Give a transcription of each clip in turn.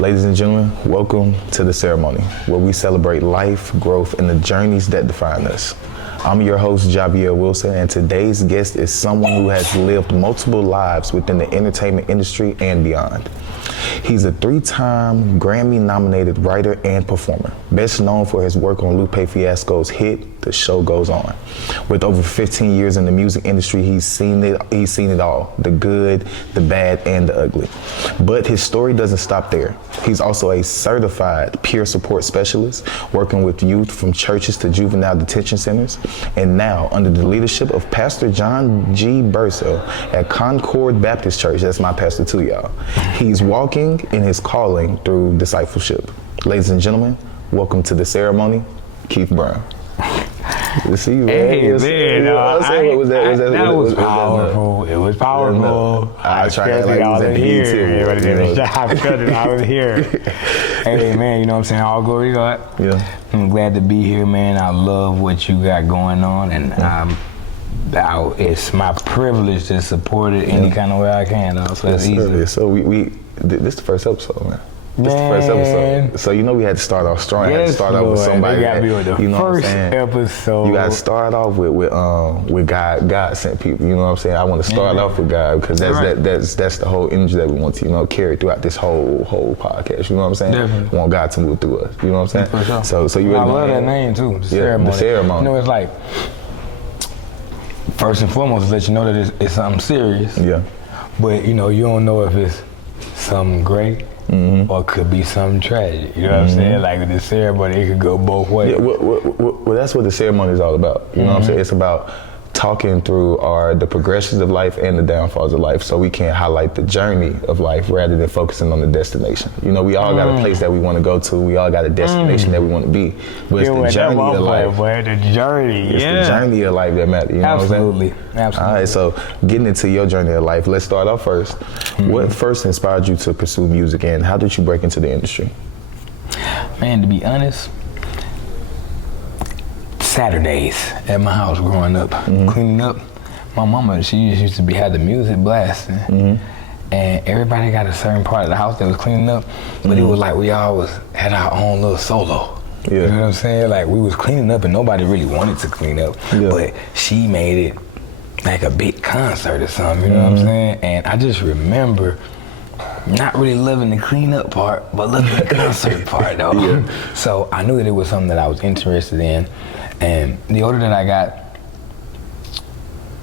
Ladies and gentlemen, welcome to the ceremony, where we celebrate life, growth, and the journeys that define us. I'm your host, Javetheoc, and today's guest is someone who has lived multiple lives within the entertainment industry and beyond. He's a three-time Grammy-nominated writer and performer, best known for his work on Lupe Fiasco's hit, The Show Goes On. With over 15 years in the music industry, he's seen it all, the good, the bad, and the ugly. But his story doesn't stop there. He's also a certified peer support specialist, working with youth from churches to juvenile detention centers. And now, under the leadership of Pastor John G. Burso at Concord Baptist Church, that's my pastor too, y'all, he's walking in his calling through discipleship. Ladies and gentlemen, welcome to the ceremony, KIEF Brown. Good to see you, man. Hey, man, that was powerful. It was powerful. I tried to like was here. I was here. Hey, man, you know what I'm saying? All glory to God. Yeah. I'm glad to be here, man. I love what you got going on, and it's my privilege to support it any kind of way I can, though. So it's easy. So this is the first episode, man. This is the first episode. So you know we had to start off strong. Yes, had to start off with somebody. You gotta be with the first episode. You gotta start off with God. God sent people. You know what I'm saying? I want to start off with God because that's the whole energy that we want to carry throughout this whole podcast. You know what I'm saying? Definitely. We want God to move through us. You know what I'm saying? For sure. So you really I love that name too. The ceremony. The ceremony. You know, it's like first and foremost to let you know that it's something serious. Yeah. But you know, you don't know if it's something great. Mm-hmm. Or it could be something tragic. You know what I'm saying? Like with the ceremony, it could go both ways. Yeah, well, that's what the ceremony is all about. You know what I'm saying? It's about talking through the progressions of life and the downfalls of life, so we can highlight the journey of life rather than focusing on the destination. You know, we all got a place that we want to go to. We all got a destination that we want to be. But it's the journey of life. The journey, it's the journey of life that matters. You know Absolutely. what I'm saying? Absolutely. All right, so getting into your journey of life, let's start off first. What first inspired you to pursue music, and how did you break into the industry? Man, to be honest, Saturdays at my house growing up, cleaning up, my mama, she used to had the music blasting, and everybody got a certain part of the house that was cleaning up, but it was like we all had our own little solo. Yeah. You know what I'm saying? Like we was cleaning up and nobody really wanted to clean up, but she made it like a big concert or something, you know what I'm saying? And I just remember not really loving the cleanup part, but loving the concert part though. Yeah. So I knew that it was something that I was interested in. And the older that I got,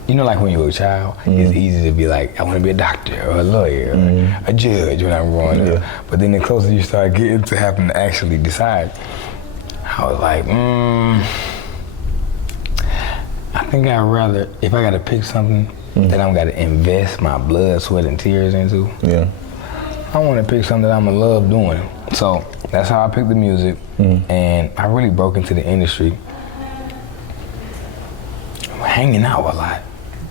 you know, like when you're a child, it's easy to be like, I want to be a doctor or a lawyer or a judge when I'm growing up. But then the closer you start getting to having to actually decide, I was like, I think I'd rather, if I got to pick something that I'm got to invest my blood, sweat, and tears into, I want to pick something that I'm going to love doing. So that's how I picked the music, and I really broke into the industry hanging out a lot.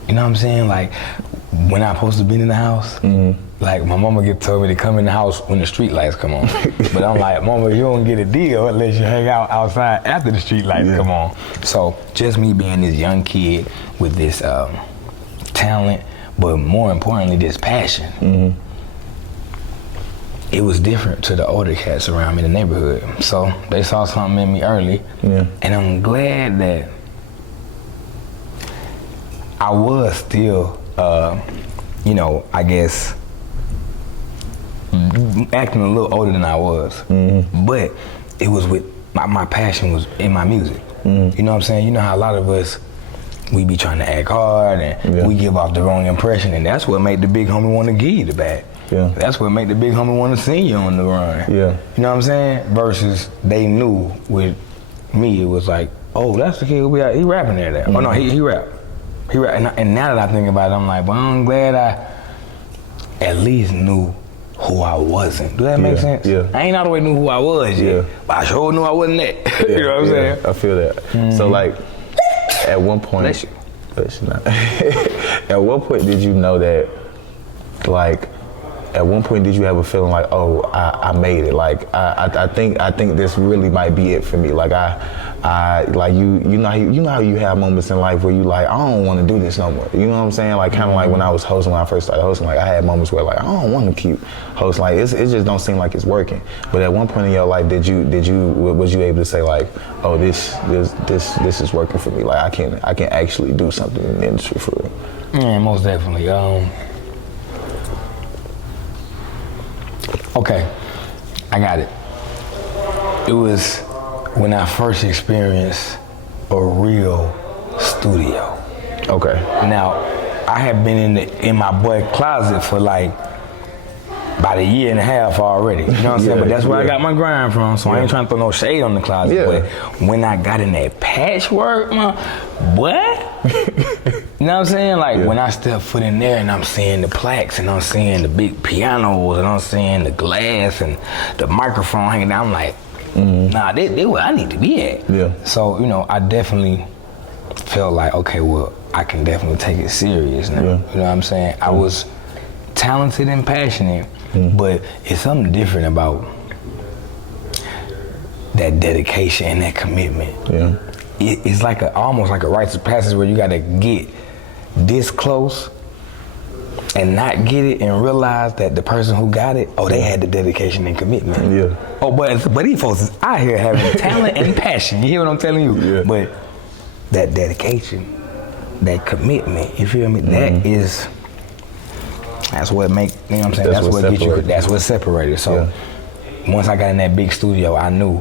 You know what I'm saying? Like when I'm supposed to be in the house, like my mama told me to come in the house when the street lights come on. But I'm like, Mama, you don't get a deal unless you hang out outside after the street lights come on. So just me being this young kid with this talent, but more importantly, this passion. It was different to the older cats around me in the neighborhood. So they saw something in me early, and I'm glad that I was still, you know, I guess, acting a little older than I was. But it was with, my passion was in my music. You know what I'm saying? You know how a lot of us, we be trying to act hard and we give off the wrong impression, and that's what made the big homie want to give you the bag. That's what made the big homie want to send you on the run. You know what I'm saying? Versus they knew with me, it was like, oh, that's the kid who be out, he rapping there. Oh no, he rap. And now that I think about it, I'm like, well, I'm glad I at least knew who I wasn't. Do that make sense? I ain't all the way knew who I was yet, but I sure knew I wasn't that. You know what I'm saying? I feel that. So like, at one point, at what point did you know that, like, at one point did you have a feeling like, oh, I made it? Like, I think this really might be it for me. Like, you know how you have moments in life where you like, I don't want to do this no more. You know what I'm saying? Like kind of like when I was hosting, when I first started hosting, like I had moments where like I don't want to keep hosting. Like it just don't seem like it's working. But at one point in your life, was you able to say like, oh, this is working for me? Like I can actually do something in the industry for real. Yeah, most definitely. Okay, I got it. It was when I first experienced a real studio. Okay. Now, I had been in my boy closet for like about a year and a half already. You know what I'm saying? But that's where I got my grind from, so I ain't trying to throw no shade on the closet. Yeah. But when I got in that patchwork, what? You know what I'm saying? Like when I step foot in there and I'm seeing the plaques and I'm seeing the big pianos and I'm seeing the glass and the microphone hanging down, I'm like, nah, this where I need to be at. Yeah. So, you know, I definitely felt like, okay, well, I can definitely take it serious now. Yeah. You know what I'm saying? I was talented and passionate, but it's something different about that dedication and that commitment. Yeah. It's like almost like a rites of passage where you gotta get this close and not get it and realize that the person who got it, they had the dedication and commitment. Yeah. Oh, but these folks is out here having talent and passion. You hear what I'm telling you? Yeah. But that dedication, that commitment, you feel me? That's what make, you know what I'm saying? That's what gets you, that's what separated. So once I got in that big studio, I knew,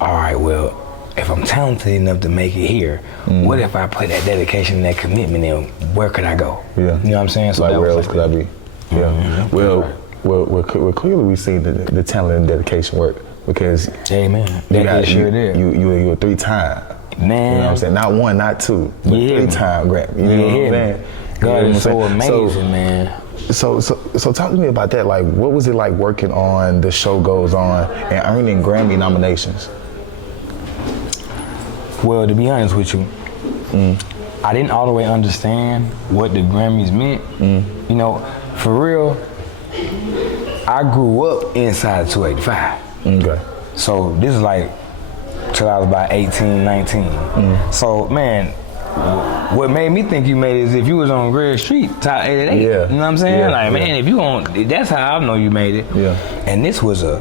all right, well, if I'm talented enough to make it here, what if I put that dedication and that commitment in? Where could I go? Yeah. You know what I'm saying? So like that where was else could I be? Yeah. Well, clearly we see the talent and dedication work because amen. That sure did. You a 3-time. Man. You know what I'm saying? Not 1, not 2, but 3-time Grammy. You know what I'm saying? God is so amazing, man. So talk to me about that. Like, what was it like working on The Show Goes On and earning Grammy nominations? Well, to be honest with you, I didn't all the way understand what the Grammys meant. You know, for real, I grew up inside 285. Okay. So this is like till I was about 18, 19. So, man, what made me think you made it is if you was on Greg Street, top 88. Yeah. You know what I'm saying? Yeah, like, man, if you on, that's how I know you made it. Yeah. And this was a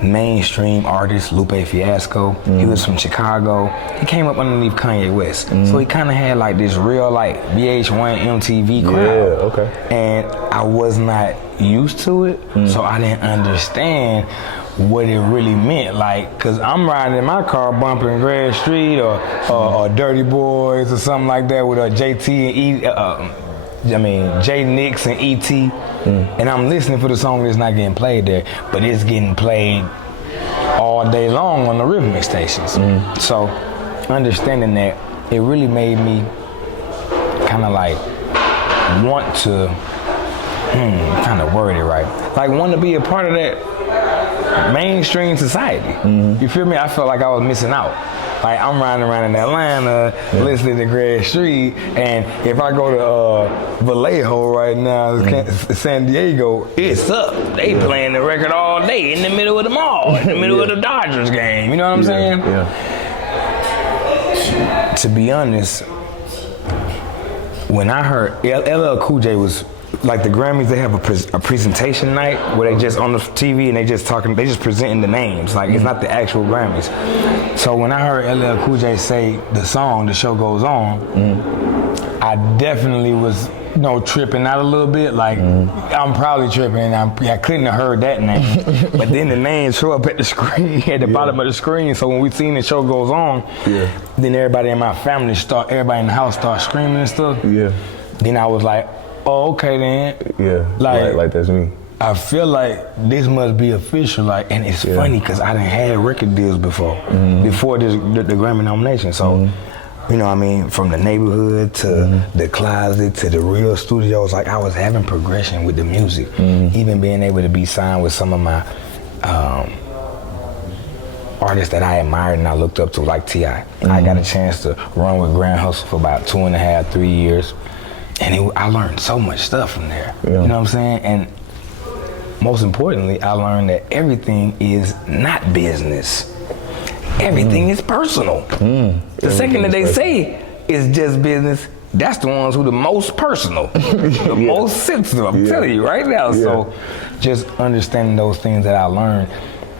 mainstream artist, Lupe Fiasco. He was from Chicago. He came up underneath Kanye West. So he kind of had like this real like VH1 MTV crowd. Yeah, okay. And I was not used to it, so I didn't understand what it really meant. Like, cause I'm riding in my car bumping Greg Street or Dirty Boys or something like that with JT and Jay Nix and E.T. And I'm listening for the song that's not getting played there, but it's getting played all day long on the rhythmic stations. So understanding that, it really made me kind of like want to, kind of word it right, like want to be a part of that mainstream society. You feel me? I felt like I was missing out. Like I'm riding around in Atlanta, listening to Greg Street, and if I go to Vallejo right now, San Diego, it's up. They playing the record all day in the middle of the mall, in the middle of the Dodgers game. You know what I'm saying? Yeah. To be honest, when I heard LL Cool J was like the Grammys, they have a presentation night where they just on the TV and they just presenting the names. Like it's not the actual Grammys. So when I heard LL Cool J say the song, The Show Goes On, I definitely was, tripping out a little bit. Like I'm probably tripping. I couldn't have heard that name. But then the name show up at the screen, at the bottom of the screen. So when we seen The Show Goes On, then everybody in my family everybody in the house start screaming and stuff. Yeah. Then I was like, oh, okay then. Yeah, like that's me. I feel like this must be official, like, and it's funny because I done had record deals before the Grammy nomination. So, you know what I mean, from the neighborhood to the closet to the real studios, like I was having progression with the music, even being able to be signed with some of my artists that I admired and I looked up to, like T.I. I got a chance to run with Grand Hustle for about 2.5, 3 years. And I learned so much stuff from there. You know what I'm saying? And most importantly, I learned that everything is not business. everything is personal. The second that they say it's just business, that's the ones who the most personal, the most sensitive. I'm telling you right now. So just understanding those things that I learned,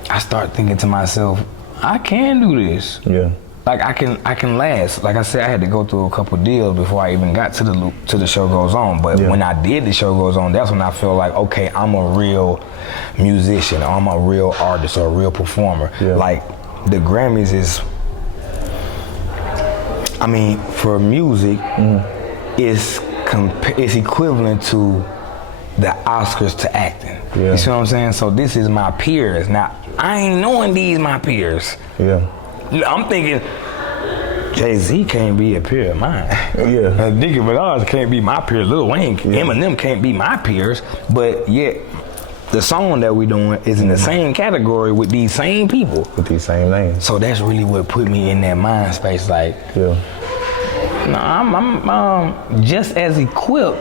I start thinking to myself, I can do this. Yeah. Like I can last. Like I said, I had to go through a couple deals before I even got to the show goes on. But when I did the show goes on, that's when I feel like, okay, I'm a real musician, or I'm a real artist, or a real performer. Yeah. Like the Grammys is, I mean, for music, it's equivalent to the Oscars to acting. Yeah. You see what I'm saying? So this is my peers. Now I ain't knowing these my peers. Yeah. I'm thinking Jay-Z can't be a peer of mine. Yeah. Nicki Minaj can't be my peer. Lil Wayne, Eminem can't be my peers. But yet, the song that we doing is in the same category with these same people. With these same names. So that's really what put me in that mind space. Like, no, I'm just as equipped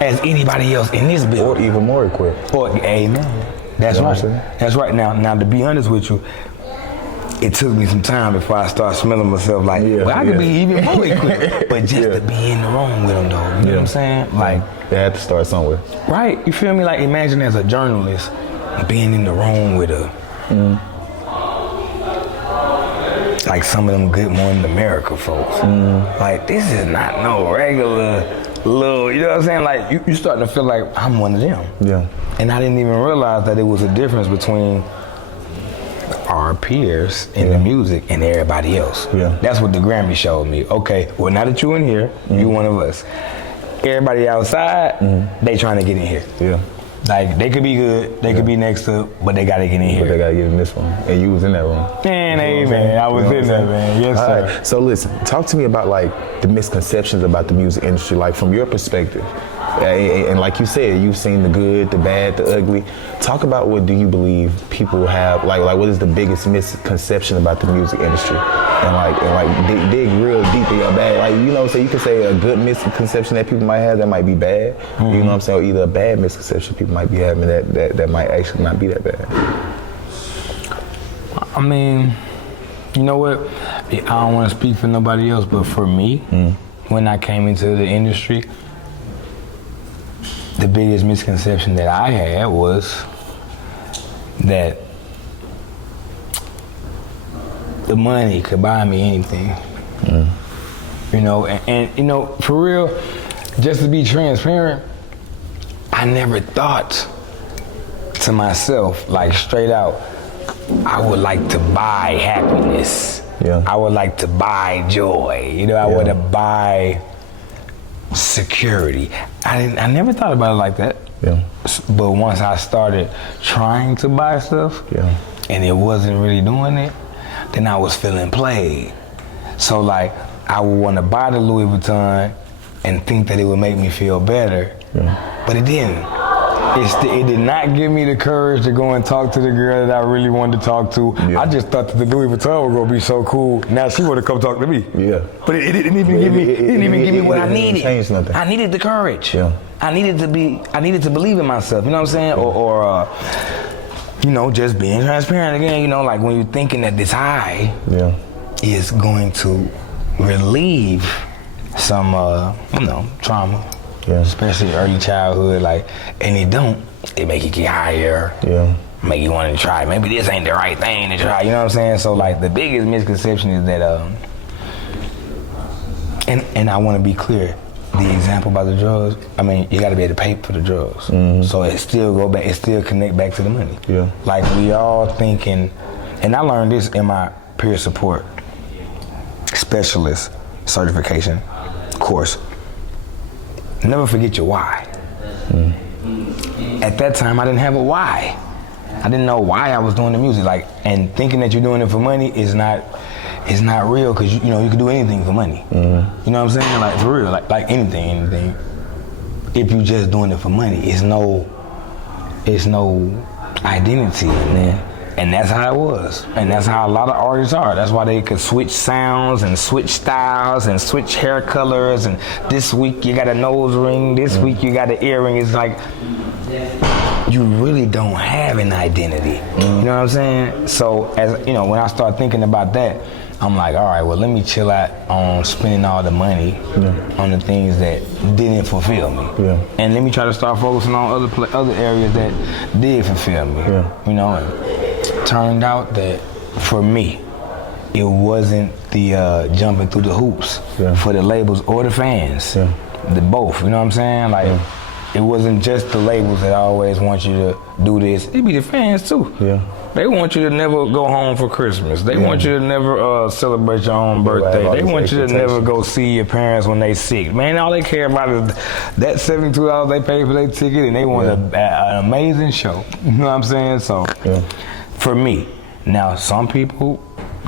as anybody else in this building. Or even more equipped. Amen. That's right. That's right. Now, to be honest with you, it took me some time before I start smelling myself like, well, I could be even more equipped. But just to be in the room with them, though. You know what I'm saying? Like, they had to start somewhere. Right. You feel me? Like, imagine as a journalist being in the room with like some of them Good Morning America folks. Like, this is not no regular little, you know what I'm saying? Like, you starting to feel like I'm one of them. Yeah. And I didn't even realize that it was a difference between our peers in the music and everybody else. Yeah. That's what the Grammy showed me. Okay, well, now that you in here, you one of us. Everybody outside, they trying to get in here. Yeah. Like, they could be good, they could be next up, but they gotta get in here. But they gotta get in this one. And you was in that room. Man, amen. I was in there, man. Yes, sir. Right. So listen, talk to me about like the misconceptions about the music industry, like from your perspective. And like you said, you've seen the good, the bad, the ugly. Talk about what do you believe people have, like what is the biggest misconception about the music industry? And dig real deep in your bag. Like, you know, so you can say a good misconception that people might have that might be bad. You know what I'm saying? Or either a bad misconception people might be having that might actually not be that bad. I mean, you know what? I don't want to speak for nobody else, but for me, when I came into the industry, the biggest misconception that I had was that the money could buy me anything. You know, and you know, for real, just to be transparent, I never thought to myself, like straight out, I would like to buy happiness. Yeah. I would like to buy joy. You know, I would buy security. I never thought about it like that. Yeah. But once I started trying to buy stuff, and it wasn't really doing it, then I was feeling played. So like, I would want to buy the Louis Vuitton and think that it would make me feel better, but it didn't. It did not give me the courage to go and talk to the girl that I really wanted to talk to. I just thought that the Louis Vuitton was gonna be so cool. Now she wanna come talk to me. Yeah. But it didn't even give me what I needed. Change nothing. I needed the courage. Yeah. I needed to believe in myself. You know what I'm saying? Or you know, just being transparent again. You know, like when you're thinking that this high is going to relieve some, you know, trauma. Yeah. Especially early childhood, like, and it don't, it make you get higher. Yeah. Make you want to try. Maybe this ain't the right thing to try. You know what I'm saying? So like the biggest misconception is that, and I want to be clear. The example about the drugs, I mean, you got to be able to pay for the drugs. So it still go back, it still connect back to the money. Yeah. Like we all thinking, and I learned this in my peer support specialist certification course. Never forget your why. At that time, I didn't have a why. I didn't know why I was doing the music. Like, and thinking that you're doing it for money is not real, because you know you can do anything for money. You know what I'm saying? Like for real, like anything. If you just doing it for money, it's no identity in there. And that's how it was. And that's how a lot of artists are. That's why they could switch sounds and switch styles and switch hair colors. And this week you got a nose ring, this week you got an earring. It's like, you really don't have an identity. You know what I'm saying? So as you know, when I start thinking about that, I'm like, all right, well, let me chill out on spending all the money on the things that didn't fulfill me, and let me try to start focusing on other areas that did fulfill me. You know, and turned out that for me, it wasn't the jumping through the hoops for the labels or the fans, the both. You know what I'm saying? Like, it wasn't just the labels that always want you to do this. It be the fans too. They want you to never go home for Christmas. They want you to never celebrate your own birthday. They want you to never go see your parents when they sick. Man, all they care about is that $72 they pay for their ticket, and they want an amazing show. You know what I'm saying? So, for me, now some people,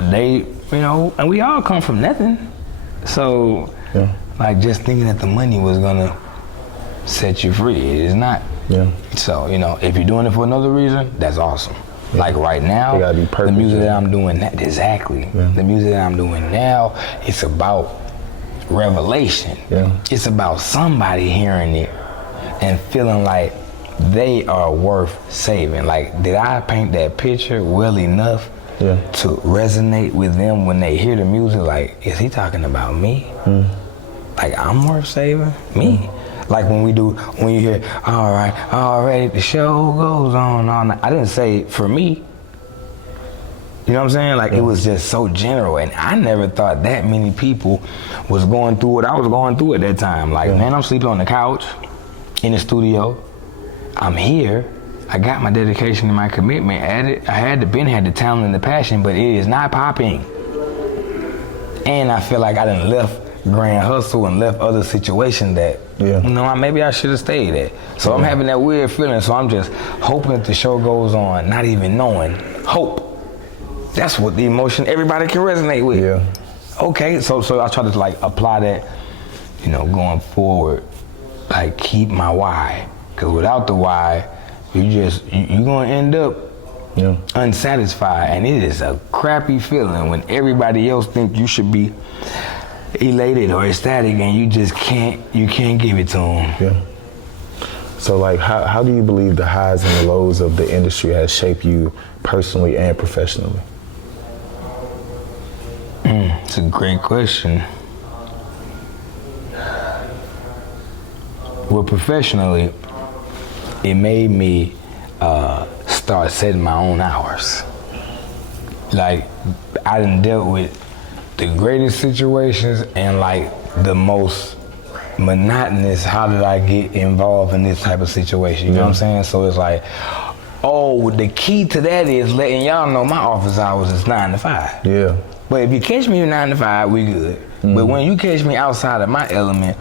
they, you know, and we all come from nothing. So, like, just thinking that the money was gonna set you free, it is not. So, you know, if you're doing it for another reason, that's awesome. Like right now, the music that I'm doing, the music that I'm doing now, it's about revelation. It's about somebody hearing it and feeling like they are worth saving. Like, did I paint that picture well enough to resonate with them when they hear the music? Like, is he talking about me? Like, I'm worth saving? Me? Like when you hear, all right, the show goes on all night. I didn't say for me. You know what I'm saying? Like, it was just so general, and I never thought that many people was going through what I was going through at that time. Like, man, I'm sleeping on the couch, in the studio. I'm here. I got my dedication and my commitment at it. I had the talent and the passion, but it is not popping. And I feel like I done left Grand Hustle and left other situations that, you know, maybe I should have stayed at. So I'm having that weird feeling, so I'm just hoping that the show goes on, not even knowing. Hope. That's what the emotion everybody can resonate with. Okay, so I try to, like, apply that, you know, going forward, like, keep my why. Because without the why, you're going to end up unsatisfied, and it is a crappy feeling when everybody else think you should be elated or ecstatic, and you just can't give it to them. So, like, how do you believe the highs and the lows of the industry has shaped you personally and professionally? It's a great question. Well, professionally, it made me start setting my own hours. Like, I done dealt with the greatest situations and, like, the most monotonous, how did I get involved in this type of situation? You know what I'm saying? So it's like, oh, the key to that is letting y'all know my office hours is 9 to 5. But if you catch me 9 to 5, we good. But when you catch me outside of my element,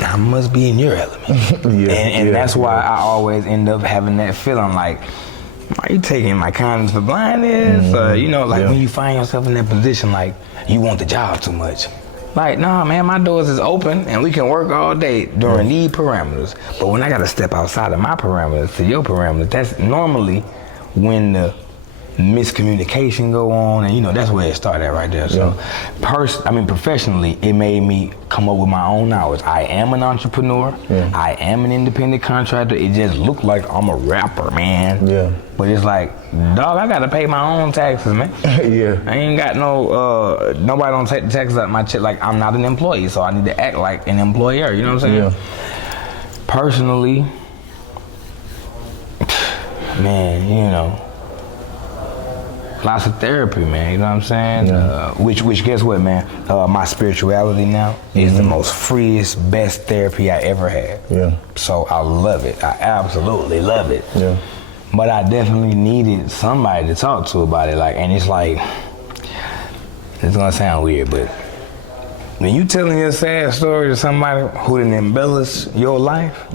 I must be in your element. And that's why I always end up having that feeling like, are you taking my kindness for blindness? Or, you know, like when you find yourself in that position, like you want the job too much. Like, nah, man, my doors is open and we can work all day during these parameters. But when I gotta step outside of my parameters to your parameters, that's normally when the miscommunication go on, and you know, that's where it started right there. So professionally, it made me come up with my own hours. I am an entrepreneur. I am an independent contractor. It just looked like I'm a rapper, man. But it's like, dog, I gotta pay my own taxes, man. I ain't got no, nobody don't take the taxes out of my check. Like, I'm not an employee, so I need to act like an employer, you know what I'm saying? Personally, man, you know, lots of therapy, man, you know what I'm saying? Which guess what, man? My spirituality now is the most freest, best therapy I ever had. So I love it. I absolutely love it. But I definitely needed somebody to talk to about it. Like, and it's like, it's gonna sound weird, but when you telling your sad story to somebody who didn't embellish your life,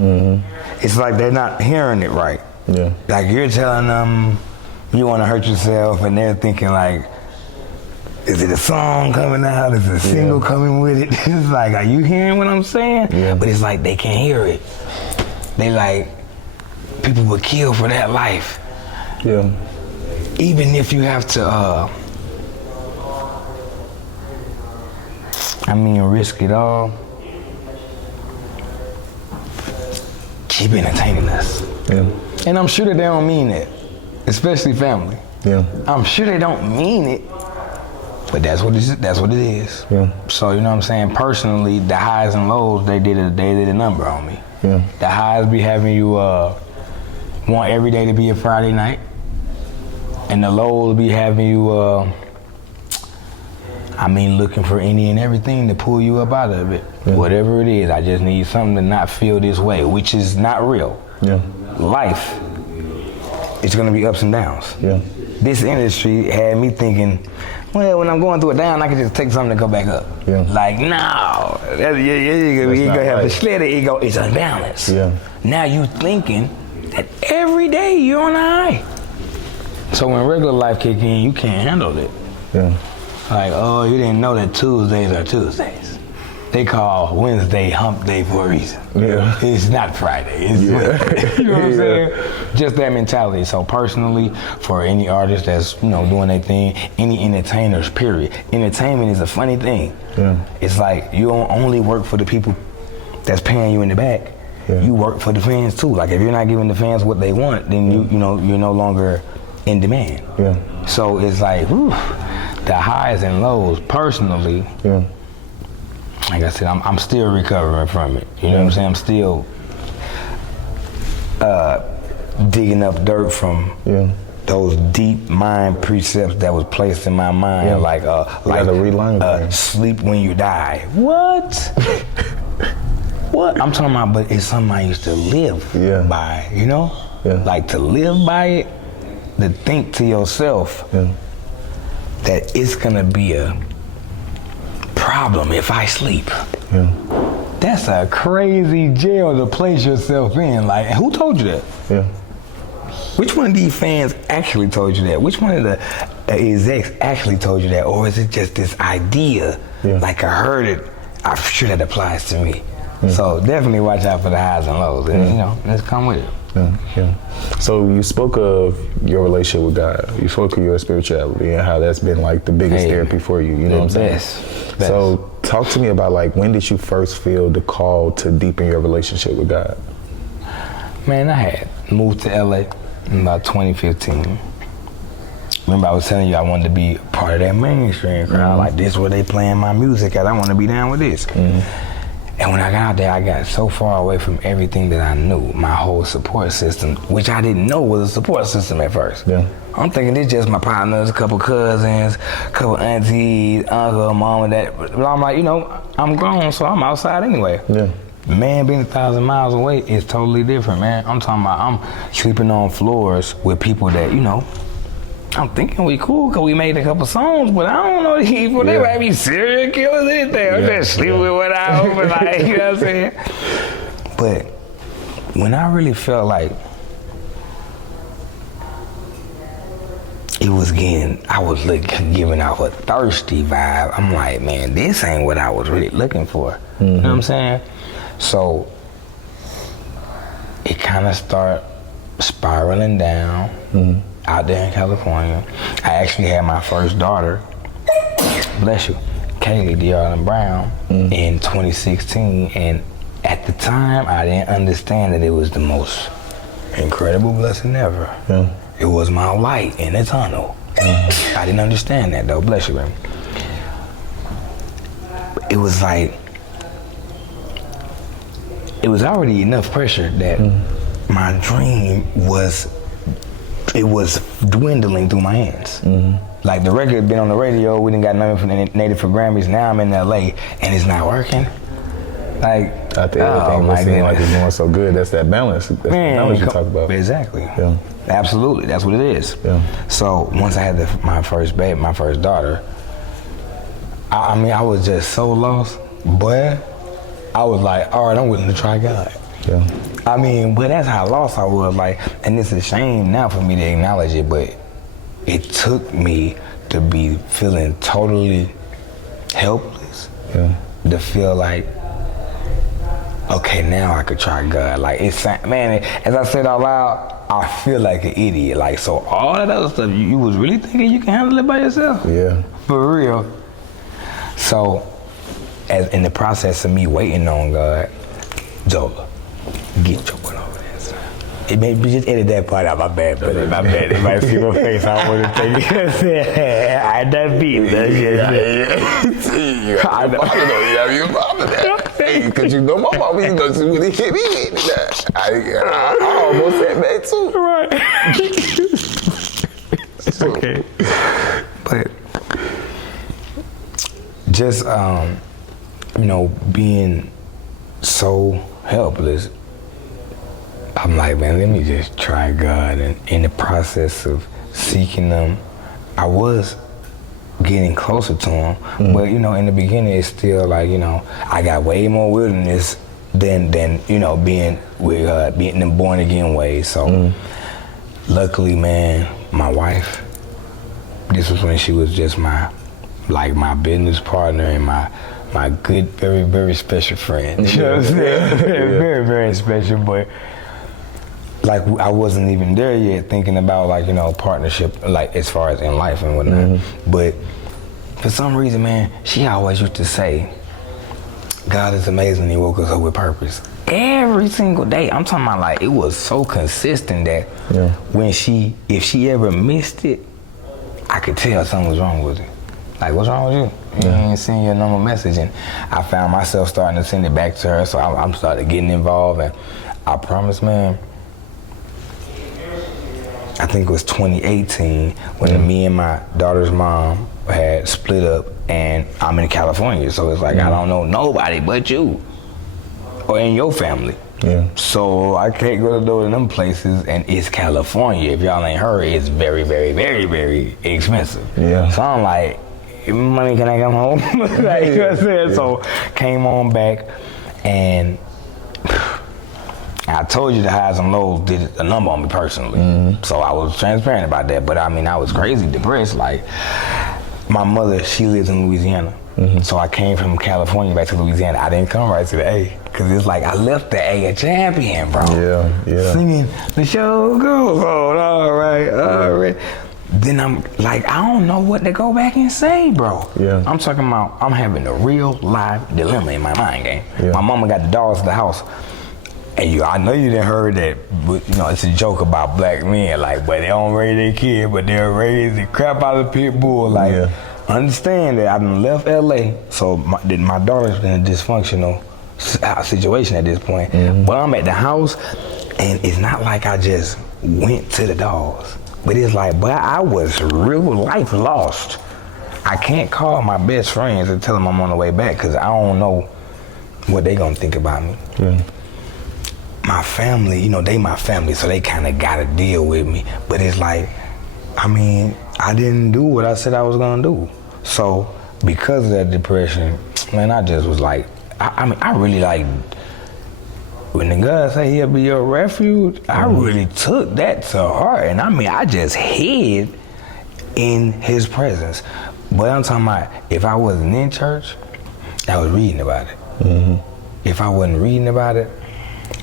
it's like they're not hearing it right. Like, you're telling them you want to hurt yourself, and they're thinking like, is it a song coming out? Is it a single coming with it? It's like, are you hearing what I'm saying? But it's like they can't hear it. They like, people would kill for that life. Even if you have to, risk it all. she be entertaining us. Yeah. And I'm sure that they don't mean it, especially family. Yeah. I'm sure they don't mean it, but that's what it is. Yeah. So, you know what I'm saying? Personally, the highs and lows, they did a number on me. Yeah. The highs be having you want every day to be a Friday night. And the lows be having you, looking for any and everything to pull you up out of it. Yeah. Whatever it is, I just need something to not feel this way, which is not real. Yeah. Life, it's gonna be ups and downs. Yeah. This industry had me thinking, well, when I'm going through a down, I can just take something to go back up. Yeah. Like, no, you're gonna have to sled the ego, it's unbalanced. Yeah. Now you thinking that every day you're on a high. So when regular life kick in, you can't handle it. Yeah. Like, oh, you didn't know that Tuesdays are Tuesdays. They call Wednesday hump day for a reason. Yeah. It's not Friday. It's Wednesday. You know what I'm saying? Just that mentality. So personally, for any artist that's, doing their thing, any entertainers, period. Entertainment is a funny thing. Yeah. It's like you don't only work for the people that's paying you in the back. Yeah. You work for the fans too. Like if you're not giving the fans what they want, then you're no longer in demand. Yeah. So it's like, whew, the highs and lows personally. Yeah. Like I said, I'm still recovering from it. You know what I'm saying? I'm still digging up dirt from those deep mind precepts that was placed in my mind. Yeah. Like sleep when you die. What? What? I'm talking about, but it's something I used to live by, Yeah. Like to live by it, to think to yourself that it's gonna be a problem if I sleep. Yeah. That's a crazy jail to place yourself in. Like, who told you that? Yeah. Which one of these fans actually told you that? Which one of the execs actually told you that? Or is it just this idea? Yeah. Like I heard it, I'm sure that applies to me. Yeah. So definitely watch out for the highs and lows. And, let's come with it. Yeah, yeah. So you spoke of your relationship with God. You spoke of your spirituality and how that's been like the biggest therapy for you. You know what I'm saying? Best. So talk to me about like when did you first feel the call to deepen your relationship with God? Man, I had moved to LA in about 2015. Remember I was telling you I wanted to be part of that mainstream crowd. Like this is where they playing my music at. I want to be down with this. And when I got out there, I got so far away from everything that I knew, my whole support system, which I didn't know was a support system at first. Yeah. I'm thinking it's just my partners, a couple cousins, a couple aunties, uncle, mom, and that. But I'm like, I'm grown, so I'm outside anyway. Yeah. Man, being 1,000 miles away is totally different, man. I'm talking about I'm sleeping on floors with people that, I'm thinking we cool because we made a couple songs, but I don't know these people. They might be serial killers, anything. I'm just sleeping with what I open, like, you know what I'm saying? But when I really felt like I was giving off a thirsty vibe. I'm like, man, this ain't what I was really looking for. You know what I'm saying? So it kind of started spiraling down. Out there in California. I actually had my first daughter, bless you, Kaylee Brown, in 2016. And at the time, I didn't understand that it was the most incredible blessing ever. Yeah. It was my light in the tunnel. I didn't understand that though, bless you, man. It was like, it was already enough pressure that my dream was dwindling through my hands. Like the record had been on the radio, we didn't got nominated for Grammys, now I'm in LA and it's not working. Like, after everything was seeming like it's going so good, that's that balance. That's the balance you talk about. Exactly. Yeah. Absolutely, that's what it is. Yeah. So once I had my first baby, my first daughter, I was just so lost, but I was like, all right, I'm willing to try God. Yeah. But that's how lost I was, like, and it's a shame now for me to acknowledge it, but it took me to be feeling totally helpless, to feel like, okay, now I could try God. Like, man, as I said out loud, I feel like an idiot. Like, so all that other stuff, you was really thinking you can handle it by yourself? Yeah. For real. So, as in the process of me waiting on God, Zola, get your butt over It maybe just edit that part out. My bad, but my bad. They might see my face. I want to take it. I that beat. That shit. I know. You have your mama there. Hey, because you know my mama, you know, she really hit me. I almost said that too. Right. Okay. But just, you know, being so helpless, I'm like, man, let me just try God. And in the process of seeking Him, I was getting closer to Him. But, you know, in the beginning, it's still like, you know, I got way more wilderness than you know, being with being in the born again way. So, luckily, man, my wife, this was when she was just my business partner and my good, very, very special friend. You know what I'm saying? Very, very special, but like I wasn't even there yet thinking about like, you know, partnership, like as far as in life and whatnot. But for some reason, man, she always used to say, God is amazing, He woke us up with purpose. Every single day. I'm talking about like, it was so consistent that when if she ever missed it, I could tell something was wrong with it. Like, what's wrong with you? You ain't send your normal message. And I found myself starting to send it back to her, so I'm started getting involved. And I promise, man, I think it was 2018 when me and my daughter's mom had split up, and I'm in California, so it's like I don't know nobody but you or in your family. So I can't go to those of them places, and it's California. If y'all ain't heard, it's very, very, very, very expensive. So I'm like, money, can I come home? Like, you know what I'm saying? So came on back, and I told you the highs and lows did a number on me personally. So I was transparent about that. But I mean, I was crazy depressed. Like, my mother, she lives in Louisiana. So I came from California back to Louisiana. I didn't come right to the A, because it's like I left the A a champion, bro. Singing, the show goes on, all right. Then I'm like, I don't know what to go back and say, bro. I'm talking about, I'm having a real live dilemma in my mind game. My mama got the dogs at the house. And I know you done heard that, but you know, it's a joke about black men, like, but they don't raise their kid, but they'll raise the crap out of the pit bull. Like, understand that I done left LA, so my daughter's in a dysfunctional situation at this point. But I'm at the house, and it's not like I just went to the dogs, but it's like, but I was real life lost. I can't call my best friends and tell them I'm on the way back, because I don't know what they gonna think about me. My family, you know, they my family, so they kind of gotta deal with me. But it's like, I mean, I didn't do what I said I was gonna do. So because of that depression, man, I just was like, I mean, I really like, when the God say He'll be your refuge, I really took that to heart. And I mean, I just hid in His presence. But I'm talking about, if I wasn't in church, I was reading about it. If I wasn't reading about it,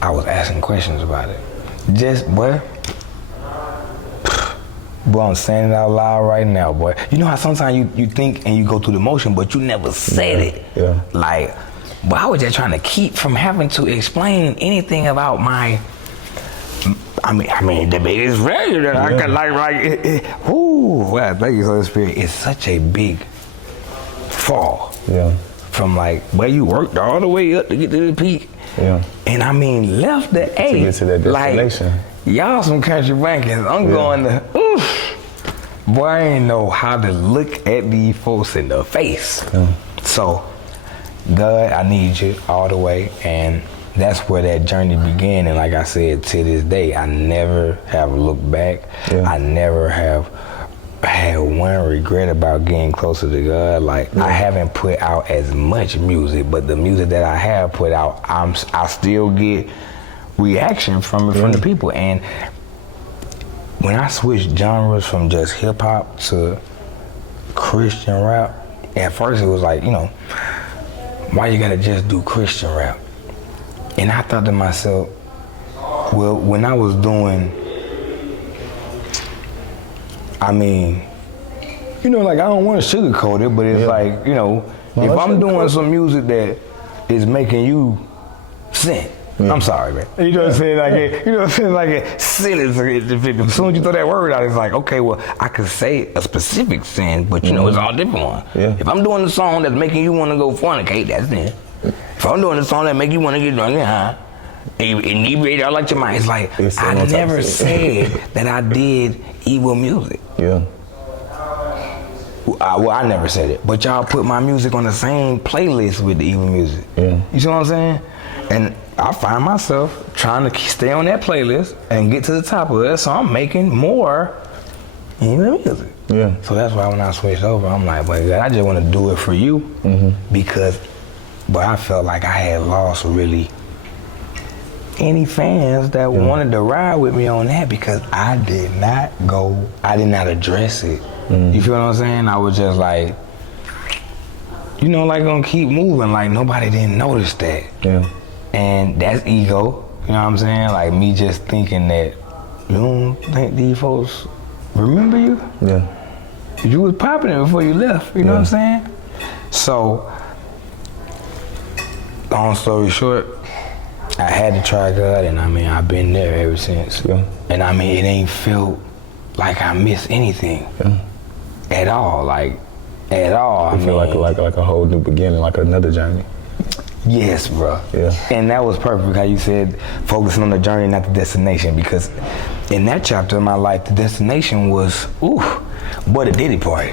I was asking questions about it. Boy, I'm saying it out loud right now, boy. You know how sometimes you think and you go through the motion, but you never said it. Like, but I was just trying to keep from having to explain anything about my, I mean, the biggest failure that I could well, thank you, Holy Spirit. It's such a big fall. From like, where you worked all the way up to get to the peak. And I mean, left the A. To get to that destination. Like, y'all some country bumpkins. I'm going to, boy, I ain't know how to look at these folks in the face. So, God, I need you all the way. And that's where that journey began. And like I said, to this day, I never have looked back. I never have had one regret about getting closer to God. Like, I haven't put out as much music, but the music that I have put out, I still get reaction from the people. And when I switched genres from just hip hop to Christian rap, at first it was like, you know, why you gotta just do Christian rap? And I thought to myself, well, when I was doing, I mean, you know, like, I don't want to sugarcoat it, but it's like, you know, if I'm doing some music that is making you sin, Yeah. I'm sorry, man. You know what I'm saying? Like a sin is as soon as you throw that word out, it's like, okay, well, I could say a specific sin, but you know, it's all different one. Yeah. If I'm doing the song that's making you want to go fornicate, that's sin. If I'm doing the song that make you want to get drunk and high, inebriate all like your mind, it's like, I never said that I did evil music. Yeah. Well, I never said it, but y'all put my music on the same playlist with the evil music. Yeah. You see what I'm saying? And I find myself trying to stay on that playlist and get to the top of it, so I'm making more evil music. Yeah. So that's why when I switched over, I'm like, but God, I just want to do it for you, because, but I felt like I had lost really any fans that wanted to ride with me on that, because I did not address it. You feel what I'm saying? I was just like, you know, like gonna keep moving, like nobody didn't notice that. Yeah. And that's ego, you know what I'm saying? Like me just thinking that, you don't think these folks remember you? Yeah. You was popping it before you left, you know what I'm saying? So, long story short, I had to try God, and I mean, I've been there ever since. Yeah. And I mean, it ain't felt like I missed anything at all, like, at all. I feel like a whole new beginning, like another journey. Yes, bro. Yeah. And that was perfect, how you said focusing on the journey, not the destination, because in that chapter of my life, the destination was, but a Diddy party.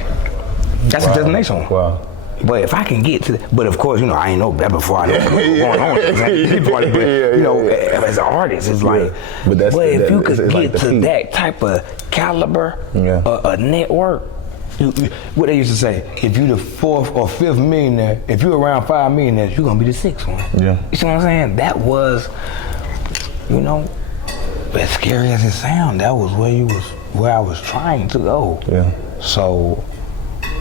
That's the destination. Wow. But if I can get to, but of course, you know, I ain't know that before I know what's going on. Exactly. But, you know, as an artist, it's like, but if you could get like to peak. that type of caliber, a network, what they used to say, if you the fourth or fifth millionaire, if you're around 5 millionaires, you're gonna be the sixth one. Yeah. You see what I'm saying? That was, you know, as scary as it sounds, that was where I was trying to go. Yeah. So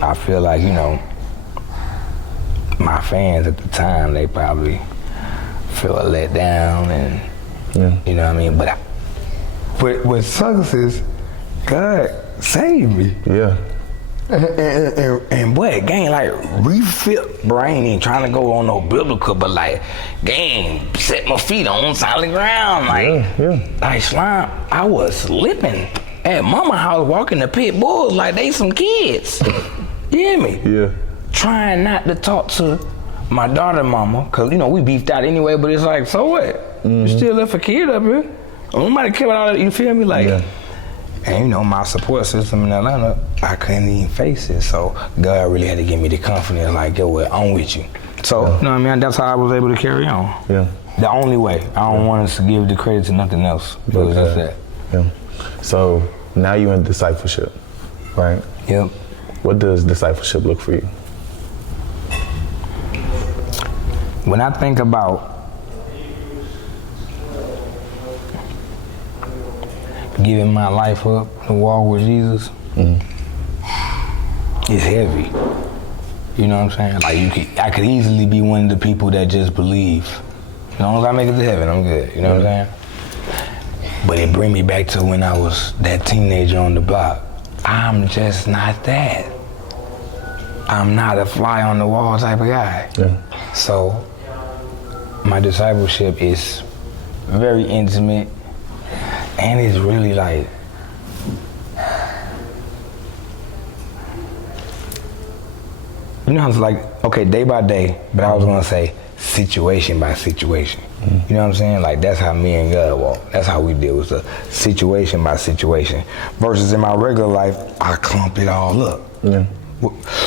I feel like, you know, my fans at the time, they probably feel let down, and you know what I mean? But what sucks is God saved me. Yeah. And boy, gang, like, refill brain, ain't trying to go on no biblical, but like, gang, set my feet on solid ground. Like, like slime, I was slipping at mama house walking the pit bulls like they some kids. You hear me? Yeah. Trying not to talk to my daughter mama, cause you know, we beefed out anyway, but it's like, so what? You still left a kid up here. Nobody care about all that, you feel me? Like, and you know, my support system in Atlanta, I couldn't even face it. So God really had to give me the confidence, like, yo, well, I'm with you. So, you know what I mean? That's how I was able to carry on. Yeah. The only way. I don't want us to give the credit to nothing else. It was just that. Yeah. So now you're in discipleship, right? Yep. What does discipleship look for you? When I think about giving my life up to walk with Jesus, it's heavy. You know what I'm saying? Like, I could easily be one of the people that just believe. As long as I make it to heaven, I'm good. You know what I'm saying? But it bring me back to when I was that teenager on the block. I'm just not that. I'm not a fly on the wall type of guy. Yeah. So my discipleship is very intimate, and it's really like, you know, it's like, okay, day by day, but I was gonna say situation by situation. You know what I'm saying? Like, that's how me and God walk. That's how we deal with the situation by situation. Versus in my regular life, I clump it all up. Yeah.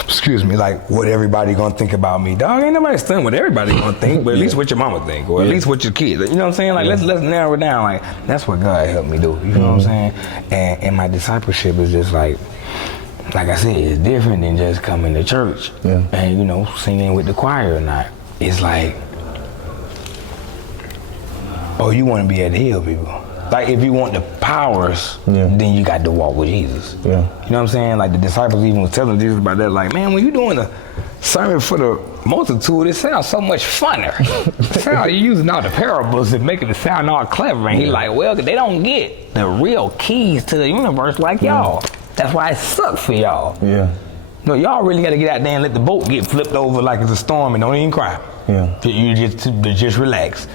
Excuse me, like, what everybody gonna think about me? Dog, ain't nobody studying what everybody gonna think, but at least what your mama think, or at least what your kids. You know what I'm saying? Like, let's narrow it down. Like, that's what God helped me do. You know what I'm saying? And my discipleship is just like I said, it's different than just coming to church and, you know, singing with the choir or not. It's like, oh, you want to be able to heal people. Like, if you want the powers, then you got to walk with Jesus. Yeah. You know what I'm saying? Like, the disciples even was telling Jesus about that. Like, man, when you doing a sermon for the multitude, it sounds so much funner. You're using all the parables and making it sound all clever. And he's like, well, they don't get the real keys to the universe like y'all. That's why it sucks for y'all. Yeah. No, y'all really got to get out there and let the boat get flipped over like it's a storm and don't even cry. Yeah. You just relax.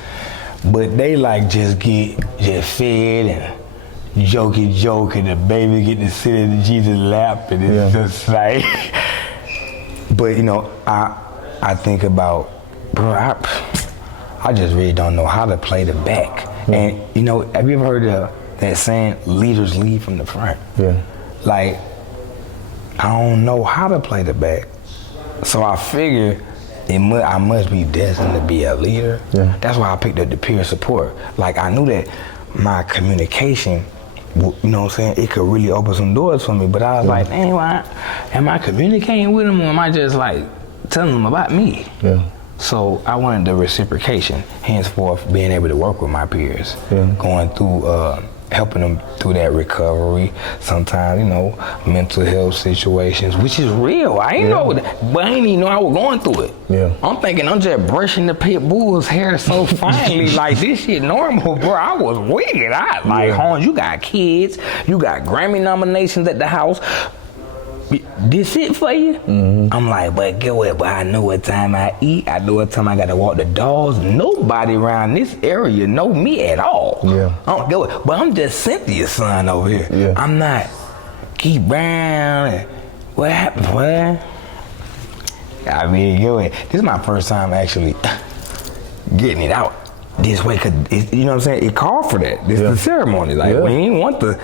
but they like just fed and jokey, and the baby get to sit in Jesus' lap, and it's just like. But you know, I think about, bro, I just really don't know how to play the back. And you know, have you ever heard of that saying, leaders lead from the front? Yeah. Like, I don't know how to play the back. So I figure I must be destined to be a leader. Yeah. That's why I picked up the peer support. Like, I knew that my communication, you know what I'm saying, it could really open some doors for me. But I was like, dang, am I communicating with them, or am I just like telling them about me? Yeah. So I wanted the reciprocation, henceforth being able to work with my peers, going through, helping them through that recovery. Sometimes, you know, mental health situations, which is real. I ain't know that, but I didn't even know I was going through it. Yeah. I'm thinking I'm just brushing the pit bull's hair so finely, like this shit normal, bro. I was wicked. Holmes, you got kids, you got Grammy nominations at the house. This it for you? I'm like, but get what? But I know what time I eat. I know what time I gotta walk the dogs. Nobody around this area know me at all. Yeah. I don't get what. But I'm just Cynthia's son over here. Yeah. I'm not KIEF BROWN. What happened, man? I mean, get what? This is my first time actually getting it out this way, cause you know what I'm saying. It called for that. This is the ceremony. Like we ain't want the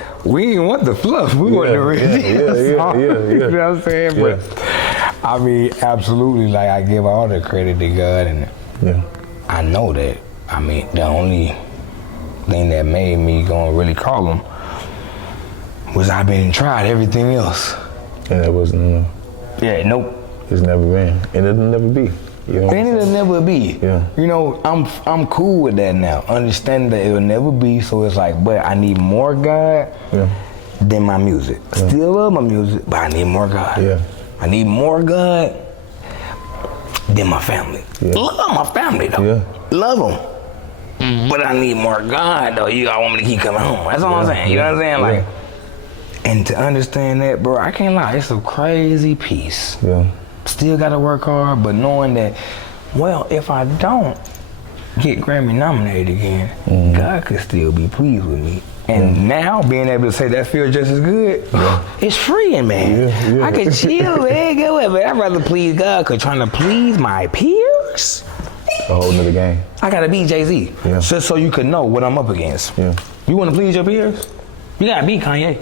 fluff. We want the real deal. You know what I'm saying? But I mean, absolutely. Like, I give all the credit to God, and I know that. I mean, the only thing that made me go and really call him was I've been tried everything else. And that wasn't. Nope. It's never been, and it'll never be. You know, and it'll never be. Yeah. You know, I'm cool with that now. Understanding that it'll never be. So it's like, but I need more God than my music. Still love my music, but I need more God. Yeah. I need more God than my family. Love my family though. Yeah. Love them. But I need more God though. You all want me to keep coming home. That's all I'm saying. You know what I'm saying? Like, and to understand that, bro, I can't lie. It's a crazy piece. Yeah. Still gotta work hard, but knowing that, well, if I don't get Grammy nominated again, God could still be pleased with me. And now being able to say that feels just as good, it's freeing, man. I can chill, man. Go ahead, but I'd rather please God, cause trying to please my peers, a whole nother game. I gotta beat Jay-Z, just so you can know what I'm up against. Yeah. You wanna please your peers? You gotta beat Kanye.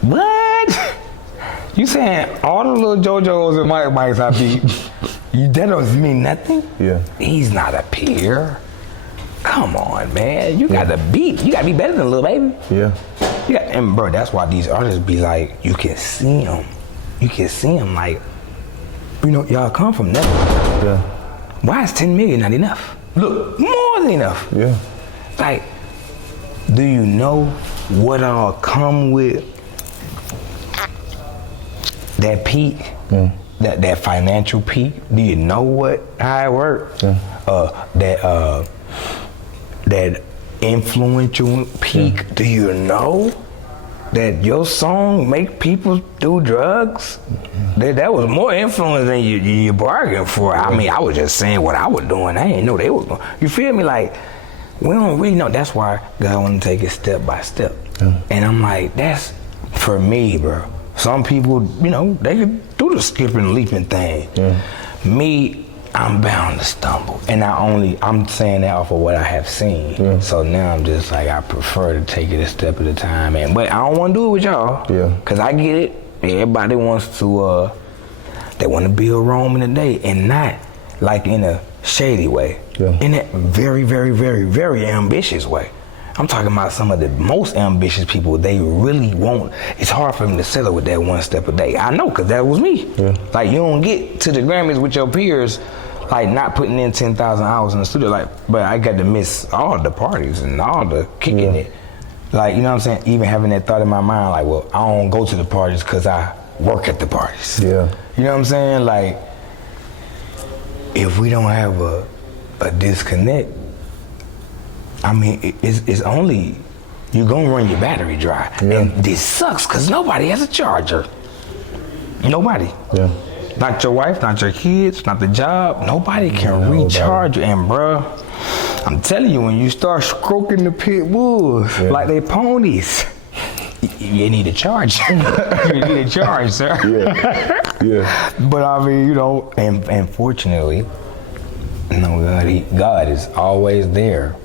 What? You saying all the little JoJo's and Mike's I beat, that doesn't mean nothing? Yeah. He's not a peer. Come on, man. You gotta be better than Lil Baby. Yeah. And bro, that's why these artists be like, you can see them. You can see them like, you know, y'all come from nothing. Yeah. Why is 10 million not enough? Look, more than enough. Yeah. Like, do you know what all come with that peak, that financial peak? Do you know how it works? That influential peak. Do you know that your song make people do drugs? That was more influence than you bargained for. I mean, I was just saying what I was doing. I didn't know they was going. You feel me? Like, we don't really know. That's why God want to take it step by step. And I'm like, that's for me, bro. Some people, you know, they can do the skipping, leaping thing. Me, I'm bound to stumble. And I'm saying that off of what I have seen. So now I'm just like, I prefer to take it a step at a time. But I don't want to do it with y'all. Because I get it. Everybody wants to, they want to build Rome in a day, and not like in a shady way. In a very, very, very, very ambitious way. I'm talking about some of the most ambitious people. They really want, it's hard for them to settle with that one step a day. I know, because that was me. Like, you don't get to the Grammys with your peers, like, not putting in 10,000 hours in the studio. Like, but I got to miss all the parties and all the kicking it. Like, you know what I'm saying? Even having that thought in my mind, like, well, I don't go to the parties because I work at the parties. You know what I'm saying? Like, if we don't have a disconnect, I mean, it's only, you're gonna run your battery dry. And this sucks because nobody has a charger. Nobody. Not your wife, not your kids, not the job. Nobody can recharge you. And bruh, I'm telling you, when you start stroking the pit bulls like they ponies, you need a charge. You need a charge, sir. Yeah. But I mean, you know, and fortunately, you know, God is always there,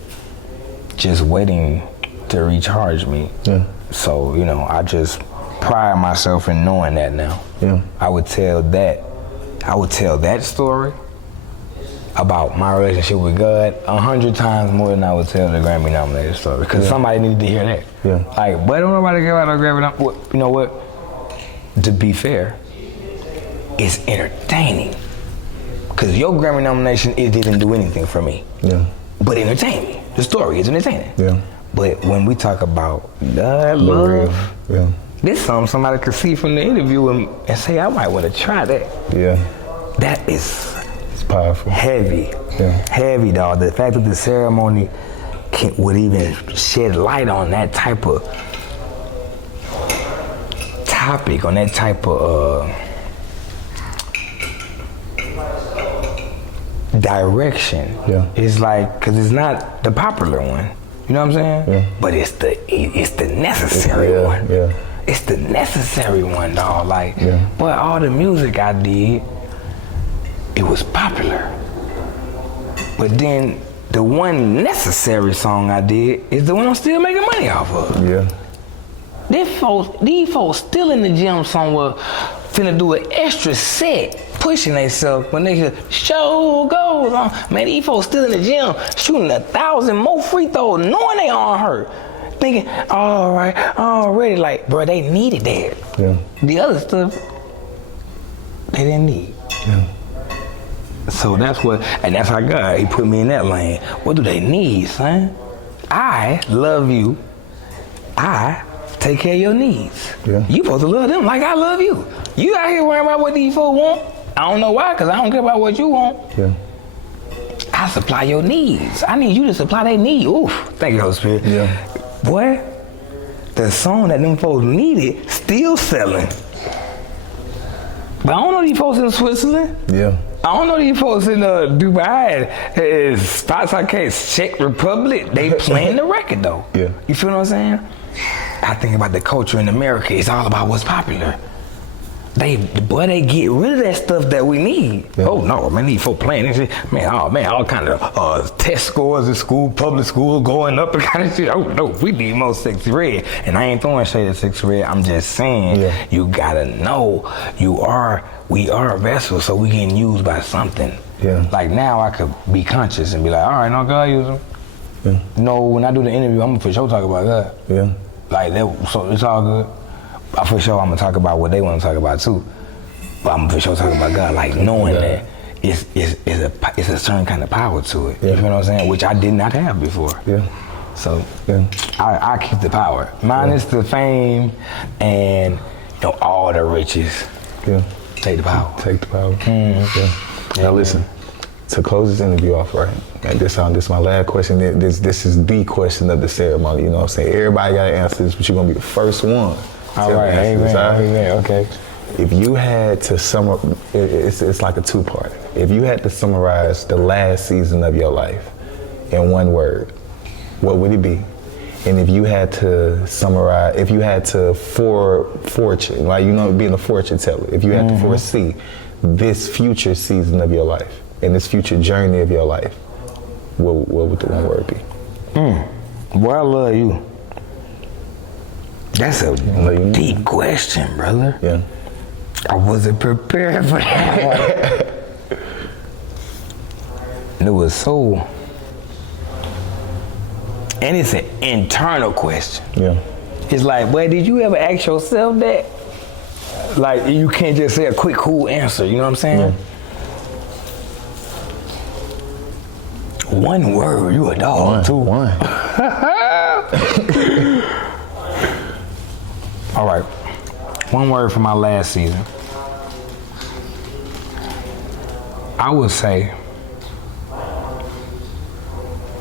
just waiting to recharge me. Yeah. So, you know, I just pride myself in knowing that now. Yeah. I would tell that story about my relationship with God 100 times more than I would tell the Grammy nominated story, because somebody needed to hear that. Yeah. Like, but don't nobody care about no Grammy nominated. You know what? To be fair, it's entertaining. Because your Grammy nomination, it didn't do anything for me. Yeah. But entertain me. The story is entertaining. Yeah. But when we talk about God, love, yeah. this is something somebody could see from the interview and say, I might want to try that. Yeah. That is Powerful. heavy. Yeah. Heavy, dog. The fact that the ceremony would even shed light on that type of topic, on that type of direction. Yeah. It's like, because it's not the popular one. You know what I'm saying? Yeah. But it's the necessary one. Yeah. It's the necessary one, dog. Like, Yeah. but all the music I did, it was popular. But then the one necessary song I did is the one I'm still making money off of. Yeah. These folks still in the gym somewhere, finna do an extra set, pushing themselves when they hear show goes on. Man, these folks still in the gym, shooting 1,000 more free throws, knowing they aren't hurt. Thinking, all right, already, like, bro, they needed that. Yeah. The other stuff, they didn't need. Yeah. So that's how God, he put me in that lane. What do they need, son? I love you. I take care of your needs. Yeah. You supposed to love them like I love you. You out here worrying about what these folks want. I don't know why, because I don't care about what you want. Yeah. I supply your needs. I need you to supply their needs. Oof. Thank you, Holy Spirit. Yeah. Boy, the song that them folks needed still selling. But I don't know these folks in Switzerland. Yeah. I don't know these folks in Dubai, spots like Czech Republic. They playing the record though. Yeah. You feel what I'm saying? I think about the culture in America. It's all about what's popular. They get rid of that stuff that we need. Yeah. Oh no, man, these folks playing this shit. Man, all kind of test scores in school, public school going up and kind of shit. Oh no, we need more Sexy Red. And I ain't throwing shade at Sexy Red. I'm just saying, you gotta know we are a vessel, so we getting used by something. Yeah. Like now I could be conscious and be like, all right, no, God use them. Yeah. No, when I do the interview, I'm gonna for sure talk about God. Yeah. Like that, so it's all good. For sure, I'm gonna talk about what they want to talk about too. But I'm for sure talking about God, like knowing that it's a certain kind of power to it. Yeah. You feel what I'm saying? Which I did not have before. Yeah. So Yeah. I keep the power. Minus the fame and all the riches. Yeah. Take the power. Take the power. Yeah. Now listen, to close this interview off, right? And this is my last question. This is the question of the ceremony. You know what I'm saying? Everybody got to answer this, but you're gonna be the first one. All right. Amen. Amen. Okay. If you had to it's like a two-part. If you had to summarize the last season of your life in one word, what would it be? And if you had to summarize, if you had to fortune, like being a fortune teller, if you had to foresee this future season of your life and this future journey of your life, what would the one word be? Boy, I love you. That's a deep question, brother. Yeah. I wasn't prepared for that. It was so... And it's an internal question. Yeah. It's like, boy, did you ever ask yourself that? Like, you can't just say a quick, cool answer, you know what I'm saying? Yeah. One word, you a dog, too. One. All right, one word for my last season. I would say,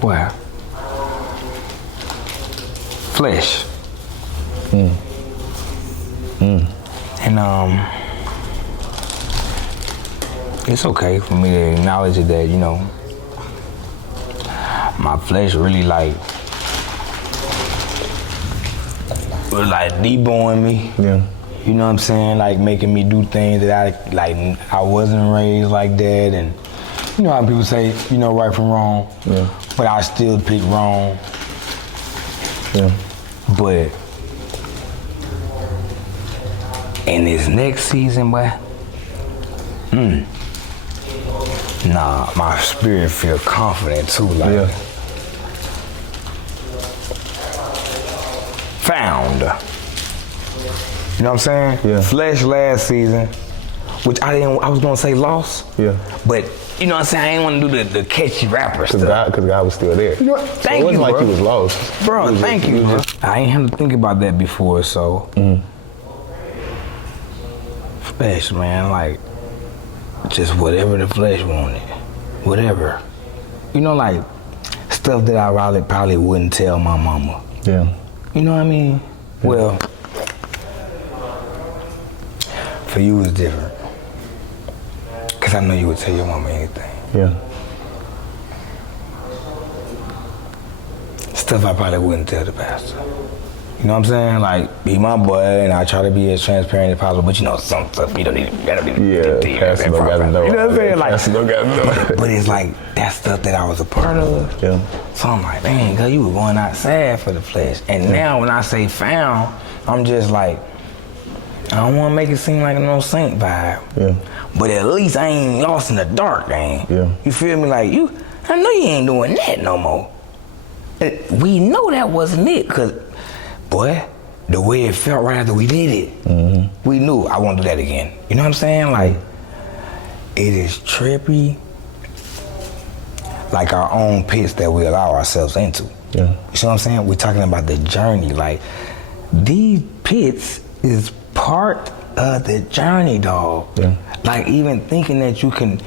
well, flesh. And it's okay for me to acknowledge it that, my flesh really like was like deboing me. Yeah. You know what I'm saying? Like making me do things that I wasn't raised like that, and you know how people say, you know, right from wrong. Yeah. But I still pick wrong. Yeah. But in this next season, boy, nah, my spirit feel confident too. Like, Yeah. found. You know what I'm saying? Yeah. Flesh last season, which I was gonna say lost. Yeah. But you know what I'm saying? I ain't want to do the catchy rapper Cause stuff. God was still there. You know what? Thank it wasn't you, like bro. you was lost. Bro, thank you. Bro. I ain't had to think about that before, so. Flesh, man, like, just whatever the flesh wanted. Whatever. You know, like, stuff that I probably wouldn't tell my mama. Yeah. You know what I mean? Yeah. Well, for you it's different. Cause I know you would tell your mama anything. Yeah. Stuff I probably wouldn't tell the pastor. You know what I'm saying? Like, be my boy, and I try to be as transparent as possible. But you know, some stuff you don't need. Yeah. Pastor don't gotta know. You know what I'm saying? Like, Pastor don't gotta know. but it's like that stuff that I was a part of. Yeah. So I'm like, dang, girl, you were going out sad for the flesh. And now when I say found, I'm just like, I don't want to make it seem like a no saint vibe. Yeah. But at least I ain't lost in the dark, gang. Yeah. You feel me? Like, I know you ain't doing that no more. We know that wasn't it, cause, boy, the way it felt right after we did it, we knew I won't do that again. You know what I'm saying? Like, it is trippy, like our own pits that we allow ourselves into. Yeah. You see what I'm saying? We're talking about the journey. Like, these pits is part of the journey, dog. Yeah. Like, even thinking that you can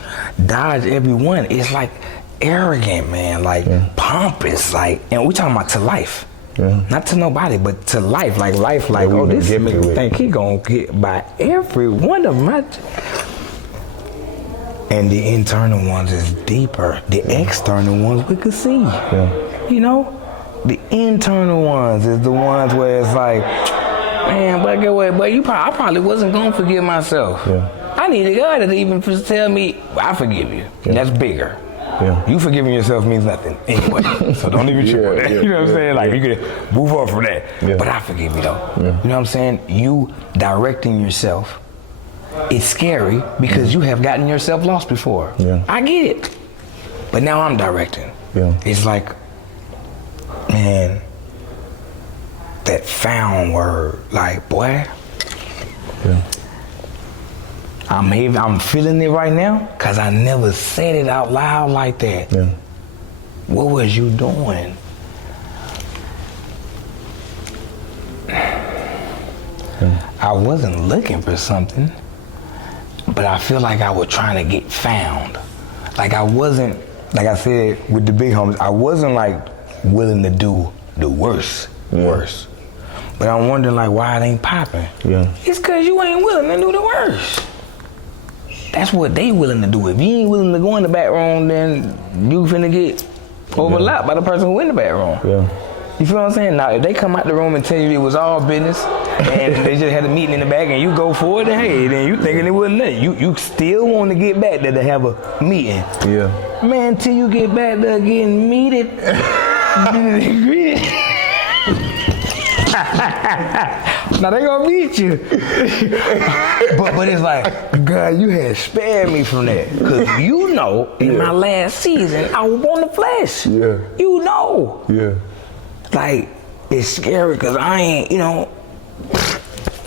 dodge every one, it's like arrogant, man. Like, pompous. Like, and we talking about to life. Yeah. Not to nobody, but to life. Like, life, like, we oh, gonna this get nigga to it. think he gonna get by every one of my. And the internal ones is deeper. The external ones we could see. Yeah. You know? The internal ones is the ones where it's like, man, but get away, but I probably wasn't gonna forgive myself. Yeah. I needed God to even tell me, I forgive you. Yeah. That's bigger. Yeah. You forgiving yourself means nothing anyway. So don't even trip on that. You know what I'm saying? Like, you can move on from that. Yeah. But I forgive you though. Yeah. You know what I'm saying? You directing yourself, it's scary because you have gotten yourself lost before. Yeah. I get it. But now I'm directing. Yeah. It's like, man, that found word, like, boy, Yeah. I'm feeling it right now because I never said it out loud like that. Yeah. What was you doing? I wasn't looking for something, but I feel like I was trying to get found. Like, I wasn't, like I said with the big homies, I wasn't like willing to do the worst. But I'm wondering, like, why it ain't popping. Yeah. It's because you ain't willing to do the worst. That's what they willing to do. If you ain't willing to go in the back room, then you finna get overlapped by the person who in the back room. Yeah. You feel what I'm saying? Now, if they come out the room and tell you it was all business, and they just had a meeting in the back, and you go for it, then hey, then you thinking it wasn't nothing. You still want to get back there to have a meeting. Yeah. Man, till you get back there getting meeted, greeted. Now they gonna meet you. but it's like, God, you had spared me from that. Cause you know, in my last season, I was on the flesh. Yeah. You know. Yeah. Like, it's scary cause I ain't, you know,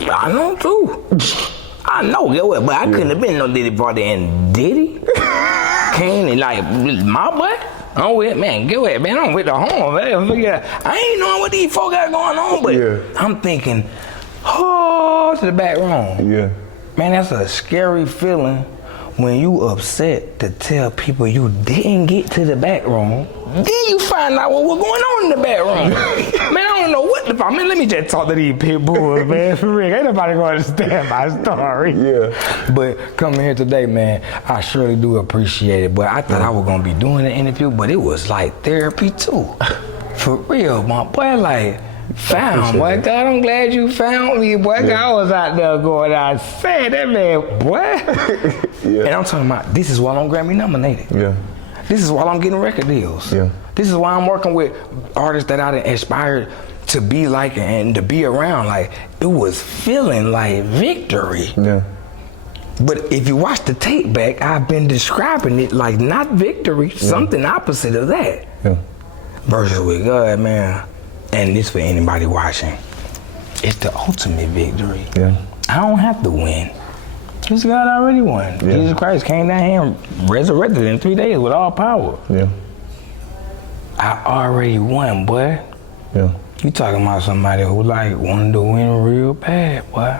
I know too. I know, get what, but I couldn't have been no Diddy party and Diddy came and like, my butt. I'm with, man, get with, man, I'm with the home, man. I ain't knowing what these folk got going on, but I'm thinking, oh, to the back room. Yeah. Man, that's a scary feeling when you upset to tell people you didn't get to the back room. Then you find out what was going on in the back room. Man, I don't know what the fuck. man, let me just talk to these pit bulls, man. For real, ain't nobody gonna understand my story. Yeah. But coming here today, man, I surely do appreciate it. But I thought I was gonna be doing an interview, but it was like therapy too. For real, my boy, like, found, boy. God, I'm glad you found me, boy. I was out there going outside, that man, boy. And I'm talking about, this is why I'm Grammy nominated. Yeah. This is why I'm getting record deals. Yeah. This is why I'm working with artists that I inspired to be like and to be around. Like, it was feeling like victory. Yeah. But if you watch the tape back, I've been describing it like not victory, something opposite of that. Yeah. Versus with God, man. And this for anybody watching. It's the ultimate victory. Yeah. I don't have to win. Because God already won. Yeah. Jesus Christ came down here and resurrected in 3 days with all power. Yeah. I already won, boy. Yeah. You talking about somebody who like wanted to win real bad, boy.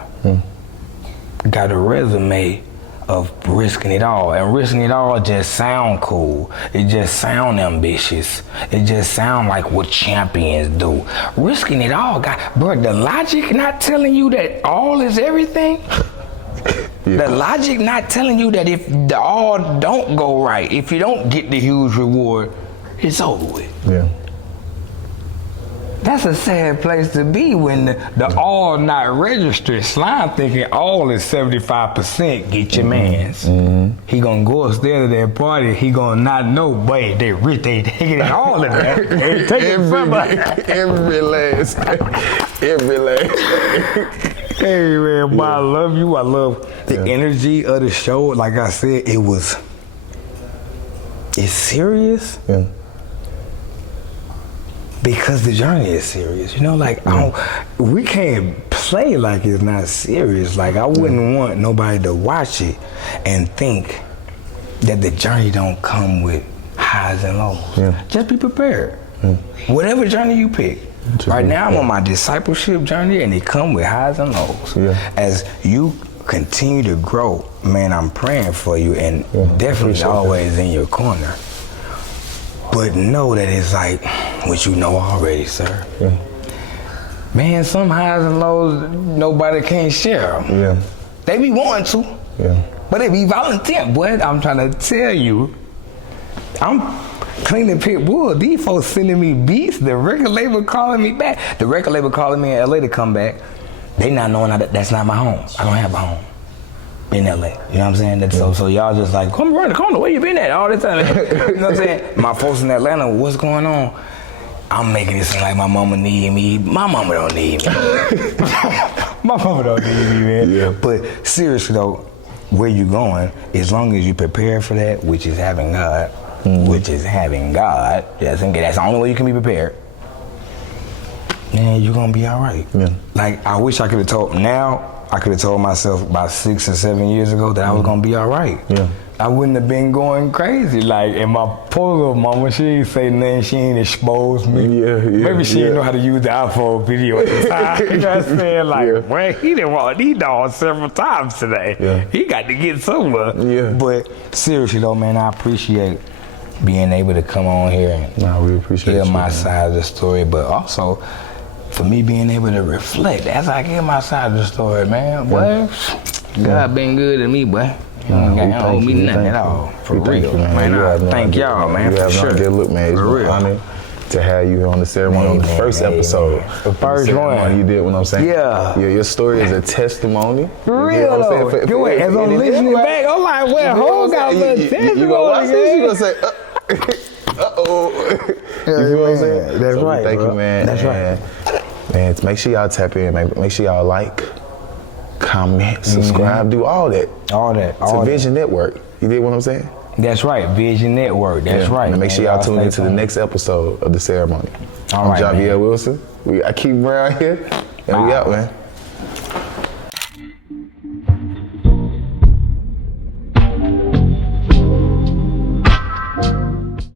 Got a resume of risking it all, and risking it all just sound cool. It just sound ambitious. It just sound like what champions do. Risking it all, bro. The logic not telling you that all is everything. The logic not telling you that if the all don't go right, if you don't get the huge reward, it's over with. Yeah. That's a sad place to be when the all not registered. Slime thinking all is 75%, get your mans. He gonna go upstairs to that party, he gonna not know, boy, they rich, they taking it all of that. They taking it from us. Every last. Hey man, boy, I love you. I love the energy of the show. Like I said, it's serious. Yeah. Because the journey is serious, you know. Like we can't play like it's not serious. Like I wouldn't want nobody to watch it and think that the journey don't come with highs and lows. Yeah. Just be prepared. Whatever journey you pick. Right now I'm on my discipleship journey, and it come with highs and lows. Yeah. As you continue to grow, man, I'm praying for you, and definitely always in your corner. But know that it's like what you know already, sir. Yeah. Man, some highs and lows nobody can share. Yeah. They be wanting to, but they be volunteer. Boy, I'm trying to tell you, I'm cleaning pit bull. These folks sending me beats. The record label calling me back. The record label calling me in LA to come back. They not knowing that that's not my home. I don't have a home in LA. You know what I'm saying? That's so y'all just like, come around the corner, where you been at all this time? You know what I'm saying? My folks in Atlanta, what's going on? I'm making it seem like my mama need me. My mama don't need me. My mama don't need me, man. Yeah. But seriously though, where you going, as long as you prepare for that, which is having God, that's the only way you can be prepared. Man, you're gonna be all right. Yeah. Like, I wish I could have told myself about 6 or 7 years ago that I was gonna be all right. Yeah. I wouldn't have been going crazy. Like, and my poor little mama, she ain't say nothing, she ain't expose me. Maybe she didn't know how to use the iPhone video at the time. You know what I'm saying? Like, well, he didn't want these dogs several times today. Yeah. He got to get somewhere. Yeah. But seriously though, man, I appreciate being able to come on here and we appreciate hear you, my man. side of the story, but also for me being able to reflect as I get my side of the story, man. Boy, God been good to me, boy. You don't owe me nothing at all. For real, man. I thank y'all, man, for sure. Good look, man. It's For an real. honor to have you here on the ceremony on the first episode. The first one. You did what I'm saying. Yeah. Your story is a testimony. For real though. As I'm listening back, I'm like, well, hold on, You gonna watch this, you gonna say, uh-oh. You feel what I'm saying? That's So right, thank bro. you, man. That's right. Man, make sure y'all tap in. Make sure y'all like, comment, subscribe, do all that. All that. It's a Vision Network. You did what I'm saying? That's right, Vision Network. That's right. And make sure y'all tune stay into the tuned. next episode of the ceremony. All I'm right, Javetheoc man. Wilson. I keep Brown here. And we out, man.